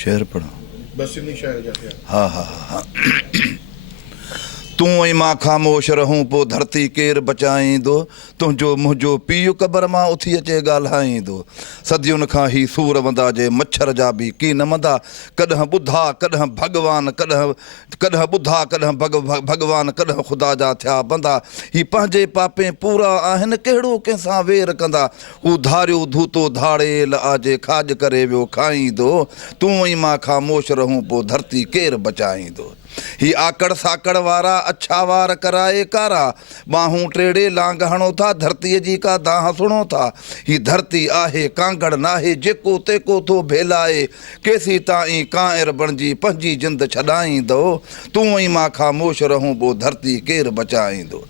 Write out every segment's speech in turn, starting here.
शेर पढ़ो बस इन्हीं शायर जाते हाँ हाँ हाँ तू ऐं मां ख़ामोश रहूं पोइ धरती केरु बचाईंदो तुंहिंजो मुंहिंजो पीउ क़बर मां उथी अचे ॻाल्हाईंदो सदियुनि खां ही सूर वंदा जे मच्छर जा बि की न मंदा कॾहिं ॿुधा कॾहिं भॻवान कॾहिं ॿुधा कॾहिं भॻवान कॾहिं ख़ुदा जा थिया बंदा ही पंहिंजे पापे पूरा आहिनि कहिड़ो कंहिंसां वेर कंदा हू धारियो धूतो धाड़ेल आजे खाॼ करे वियो खाईंदो तूं ऐं मां ख़ामोश रहूं पोइ धरती केरु बचाईंदो ही आकड़ साकड़ वारा अच्छा वार कराए कारा बाहूं टेड़े लांग हणो था धरतीअ जी का दाह सुणो था ही धरती आहे कांगड़ नाहे जेको तेको थो भेलाए केसी ताईं कांइर बणिजी पंहिंजी जिंद छॾाईंदो तूं ऐं मां ख़ामोश रहूं पोइ धरती केरु बचाईंदो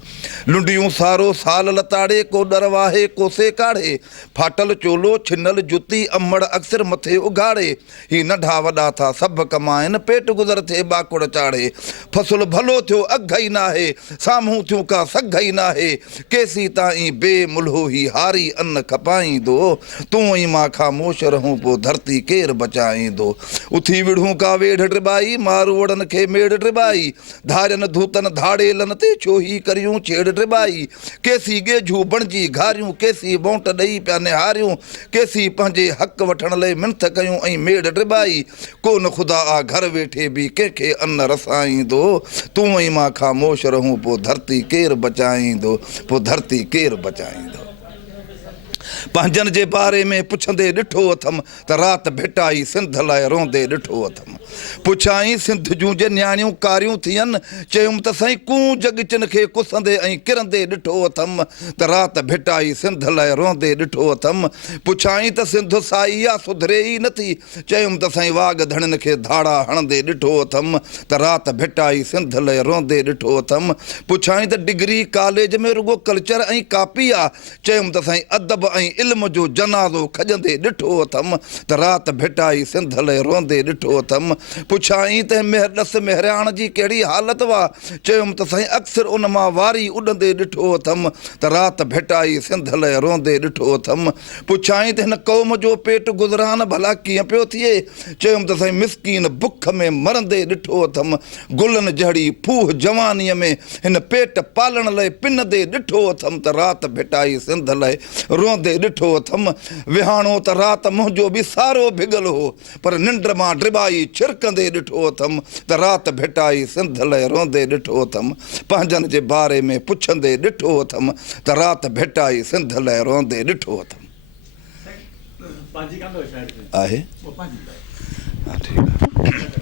लुंडियूं सारो साल लताड़े को डर वाहे को सेकाड़े फाटल चोलो छिनल जुती अमड़ अक्सर मथे उघाड़े ही नंढा वॾा था सभु कमाइनि पेट गुज़र थिए बाकुड़ चाड़े फसुल भलो थियो अघ ई नाहे साम्हूं थियूं का सघ ई नाहे केसी ताईं बेमुल्हो ही हारी अन्न खपाईंदो तूं ऐं मां ख़ामोश रहूं पोइ धरती केरु बचाईंदो उथी विढ़ूं का वेढ़ टिबाई मारूड़नि खे मेड़ टिबाई धारियनि धूतनि धाड़ेलनि ते छो ही करियूं छेड़ टिबाई केसी गेझूं बणिजी घारियूं केसी बोंट ॾेई पिया निहारियूं केसी पंहिंजे हक़ वठण लाइ मिंथ कयूं ऐं मेड़ टिबाई कोन ख़ुदा आ घर वेठे बि कंहिंखे अन्न रसाईंदो तूं ऐं मां ख़ामोश रहूं पोइ धरती केरु बचाईंदो पोइ धरती केरु बचाईंदो पंहिंजनि जे बारे में पुछंदे ॾिठो अथमि त राति भिटाई सिंध लाइ रोंदे ॾिठो अथमि पुछाई सिंध जूं जे न्याणियूं कारियूं थियनि चयुमि त साईं कूं जॻिचिन खे कुसंदे ऐं किरंदे ॾिठो अथमि त राति भिटाई सिंध लाइ रोंदे ॾिठो अथमि पुछाई त सिंध साई आहे सुधरे ई नथी चयुमि त साईं वाघ धणियुनि खे धाड़ा हणंदे ॾिठो अथमि त राति भिटाई सिंध लाइ रोंदे ॾिठो अथमि पुछाई त डिग्री कॉलेज में रुगो कल्चर ऐं कापी आहे चयुमि त साईं अदब ऐं इल्म जो जनाज़ो खॼंदे ॾिठो अथमि त राति भिटाई सिंध लाइ रोंदे ॾिठो अथमि पुछाई त ॾस मेहरियाण जी कहिड़ी हालत हुआ चयुमि त साईं अक्सर उन मां वारी उॾंदे ॾिठो अथमि त राति भिटाई सिंध लाइ रोंदे ॾिठो अथमि पुछाई त हिन क़ौम जो पेट गुज़रान भला कीअं पियो थिए चयुमि त साईं मिसकीन बुख में मरंदे ॾिठो अथमि गुलनि जहिड़ी फूह जवानीअ में हिन पेट पालण लाइ पिनंदे ॾिठो अथमि त राति भिटाई सिंध लाइ रोंदे ॾिठो अथमि विहाणो त राति मुंहिंजो बि सारो भिगल हो पर निंड मां ड्रिबाई छिरकंदे ॾिठो अथमि त राति भिटाई सिंध लाइ रोंदे ॾिठो अथमि पंहिंजनि जे बारे में पुछंदे ॾिठो अथमि त राति भिटाई सिंध लाइ रोंदे ॾिठो अथमि आहे हा ठीकु आहे